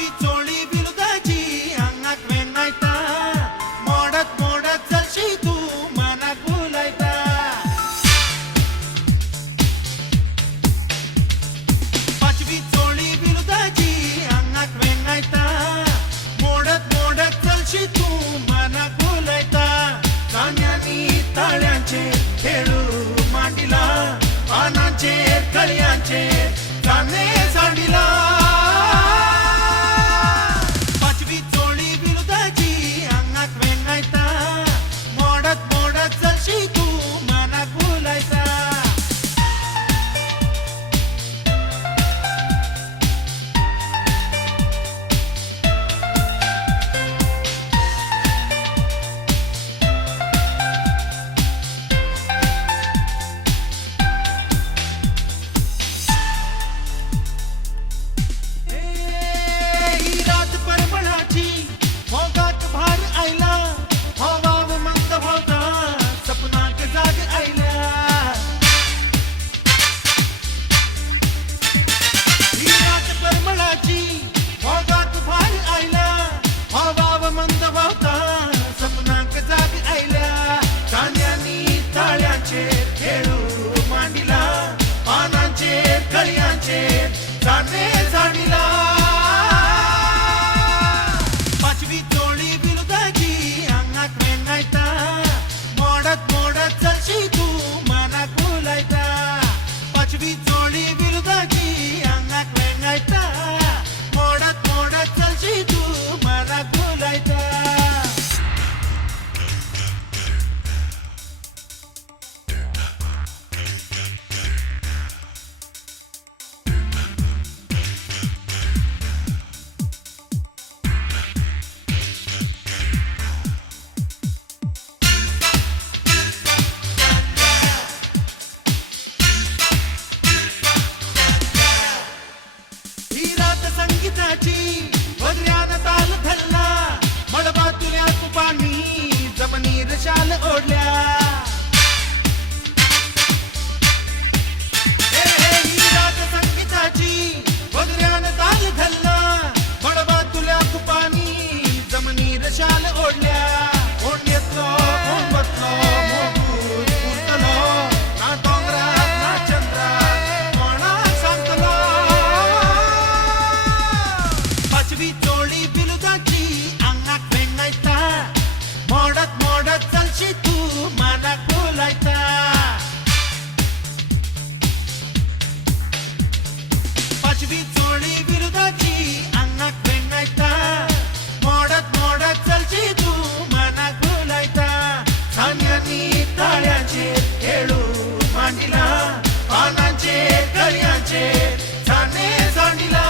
पाचवी चोळी विरुद्धाची अंगाक वेंगायता मोडत मोडत चलशी तू मनाक भुलायता पाचवी चोळी विरुद्धाची अंगाक वेंगायता मोडत मोडत चलशी तू मनाक भुलायता जाण्यांनी ताळ्यांचे खेळू मांडिला पानांचेर कळयांचेर जाणे सांडिला पाचवी चोळी विरुद्धाची अंगाक वेंगायता मोडत मोडत चलशी तू मनाक भुलायता पाचवी चोळी विरुद्धाची अंगाक वेंगायता मोडत मोडत चलशी तू मनाक भुलायता पाचवी चोळी विरुद्धाची अंगाक वेंगायता मोडत मोडत चलशी तू मनाक भुलायता संगीताची वगऱ्यान ताल धरला मडबातुल्यात पाणी जमिनीर शाल ओढल्या ही रात संगीताची वगऱ्यान ताल धरला मडबातुल्यात पाणी जमिनीर शाल ओढल्या कोण येतलो कोण बसलो मोठूत उरतलो ना डोंगरात ना चंद्रात कोणाक सांगतलो पाचवी चोळी विरुद्धाची अंगाक वेंगायता मोडत मोडत चलशी तू मनाक भुलायता पाचवी चोळी विरुद्धाची अंगाक वेंगायता मोडत मोडत चलशी तू मनाक भुलायता जाण्यांनी ताळ्यांचेर खेळू मांडिला पानांचेर कळयांचेर जाणे सांडिला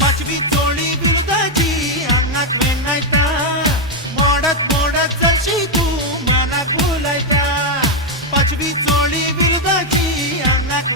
पाचवी चोळी विरुद्धाची अंगाक वेंगायता मोडत मोडत चलशी तू मनाक भुलायता पाचवी चोळी विरुद्धाची अंगाक